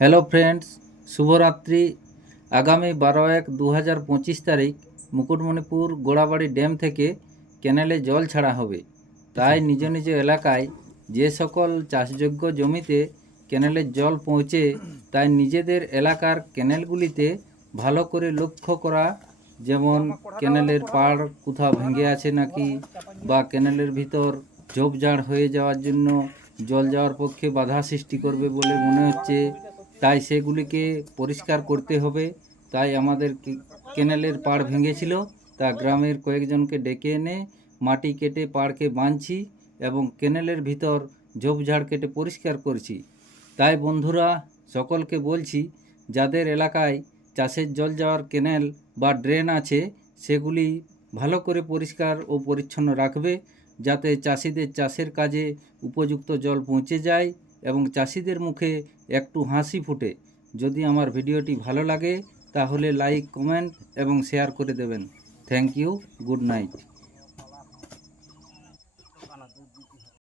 Hello friends, শুভরাত্রি। আগামী 12/1/2025 তারিখ মুকুটমণিপুর গোড়াবাড়ি ড্যাম থেকে ক্যানেলে জল ছাড়া হবে। তাই নিজ নিজ এলাকায় যে সকল চাষযোগ্য জমিতে ক্যানেলের জল পৌঁছে, তাই নিজেদের এলাকার ক্যানেলগুলিতে ভালো করে লক্ষ্য করা, যেমন ক্যানেলের পাড় কোথাও ভেঙে আছে নাকি, বা ক্যানেলের ভিতর ঝোপঝাড় হয়ে যাওয়ার জন্য জল যাওয়ার পক্ষে বাধা সৃষ্টি করবে বলে মনে হচ্ছে, তাই সেগুলিকে পরিষ্কার করতে হবে। তাই আমাদের ক্যানেলের পাড় ভেঙেছিল, তা গ্রামের কয়েকজনকে ডেকে এনে মাটি কেটে পাড়কে বাঁধছি এবং ক্যানেলের ভিতর ঝোপঝাড় কেটে পরিষ্কার করছি। তাই বন্ধুরা, সকলকে বলছি, যাদের এলাকায় চাষের জল যাওয়ার ক্যানেল বা ড্রেন আছে, সেগুলি ভালো করে পরিষ্কার ও পরিচ্ছন্ন রাখবে, যাতে চাষিদের চাষের কাজে উপযুক্ত জল পৌঁছে যায় এবং চাষিদের মুখে একটু হাসি ফুটে। যদি আমার ভিডিওটি ভালো লাগে তাহলে লাইক, কমেন্ট এবং শেয়ার করে দেবেন। Thank you. Good night.